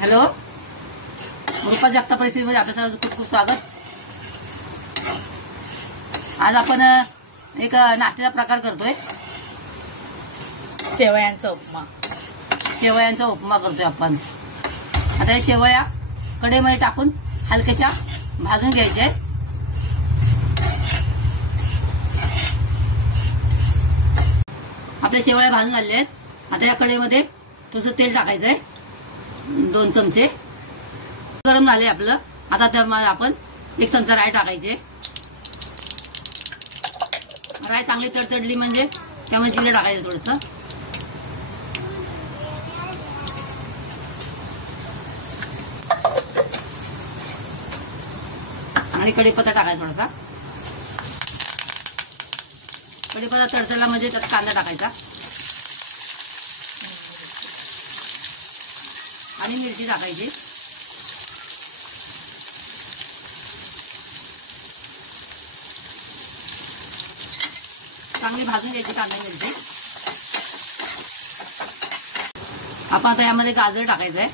Hello, रूपा जगताप रेसिपीमध्ये आपल्या सर्वांचं खूप खूप स्वागत. आज आपण एक नाश्त्याचा प्रकार करतोय, शेवयांचा उपमा. शेवयांचा उपमा करतोय आपण. आता या शेवया कढईमध्ये टाकून हलक्याशा भाजून घ्यायचे. आपल्या शेवया भाजून झालेल्या आहेत. आता या कढईमध्ये थोडंसं तेल टाकायचंय, 2 चमचे. गरम झाले आपलं. आता त्यामध्ये आपण 1 चमचा राई टाकायचे. राई चांगली तडतडली म्हणजे त्यामध्ये जिरे टाकायचं थोडंसं. आणि कढीपत्ता टाकायचा थोडासा. कढीपत्ता तडतडला म्हणजे त्यात कांदा टाकायचा आणि मिरची टाकायची. चांगली भाजून घ्यायची कांदा मिरची. आपण आता यामध्ये गाजर टाकायचंय.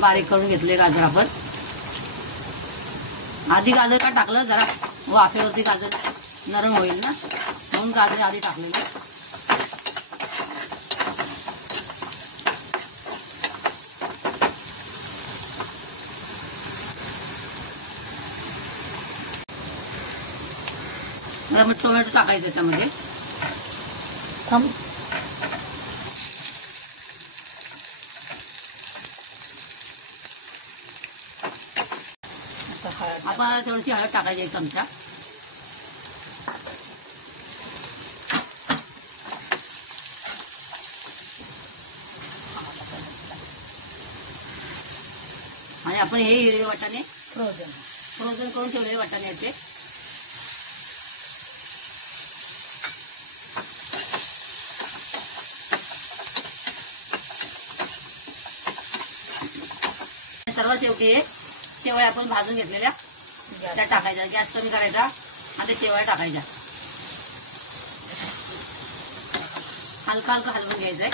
बारीक करून घेतले गाजर आपण. आधी गाजर का टाकलं, जरा वाफेवरती गाजर नरम होईल ना, म्हणून गाजर आधी टाकलेले. मग टोमॅटो टाकायचं त्यामध्ये. आपण थोडीशी हळद टाकायची, 1 चमचा. आणि आपण हे हिरवे वाटाणे फ्रोझन करून ठेवलेले वाटाणे याचे. सर्वात शेवटी शेवळ्या आपण भाजून घेतलेल्या त्या टाकायच्या. गॅस कमी करायचा आणि शेवळ्या टाकायच्या. हलका हलका हलवून घ्यायचंय.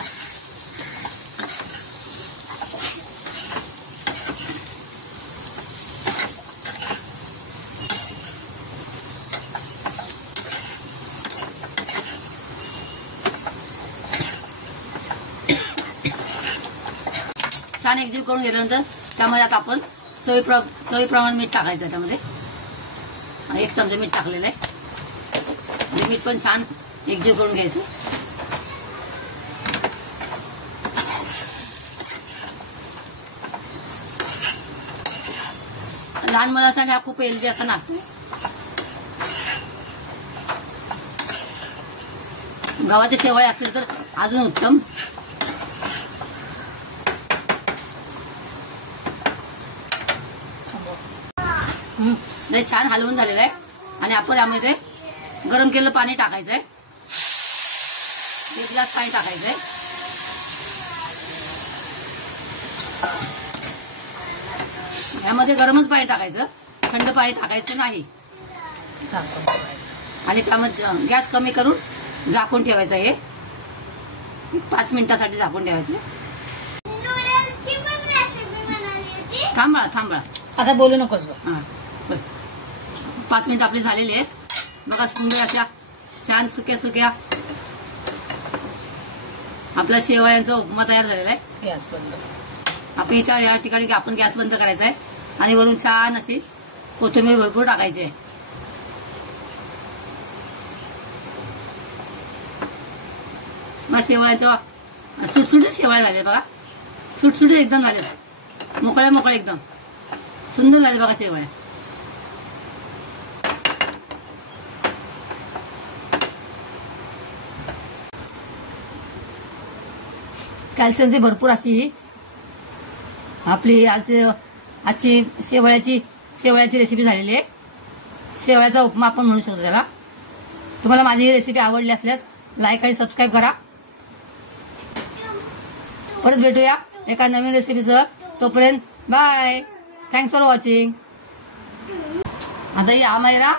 छान एकजीव करून घेतल्यानंतर त्यामध्ये आता आपण चवीप्रमाणे मीठ टाकायचं. त्यामध्ये 1 चमचा मीठ टाकलेलं आहे. मीठ पण छान एकजीव करून घ्यायचं. लहान मुलांसाठी हा खूप हेल्दी असा नाश्ता. गव्हाचे शेवळे असतील तर अजून उत्तम. नाही, छान हलवून झालेलं आहे. आणि आपण यामध्ये गरम केलेलं पाणी टाकायचंय. 1 ग्लास पाणी टाकायचंय. यामध्ये गरमच पाणी टाकायचं, थंड पाणी टाकायचं नाही. आणि त्यामध्ये गॅस कमी करून झाकून ठेवायचं. हे 5 मिनिटासाठी झाकून ठेवायचं. थांबा आता बोलू नकोस. 5 मिनिट आपले झालेले आहेत. बघा, सुंदर अशा छान सुक्या आपला शेवयांचा उपमा तयार झालेला आहे. गॅस बंद. आपण इथं या ठिकाणी आपण गॅस बंद करायचा आहे. आणि वरून छान अशी कोथिंबीर भरपूर टाकायची आहे. मग शेवयांचं सुटसुटीत शेवया झाले बघा. सुटसुटीत एकदम झाले, मोकळ्या एकदम सुंदर झाले बघा शेवया. कॅल्शियमची भरपूर अशी आपली आजची शेवळ्याची रेसिपी झालेली आहे. शेवळ्याचा उपमा आपण म्हणू शकतो त्याला. तुम्हाला माझी ही रेसिपी आवडली असल्यास लाईक आणि सबस्क्राईब करा. परत भेटूया एका नवीन रेसिपीसह. तोपर्यंत बाय. Thanks for watching. आता ही आमायरा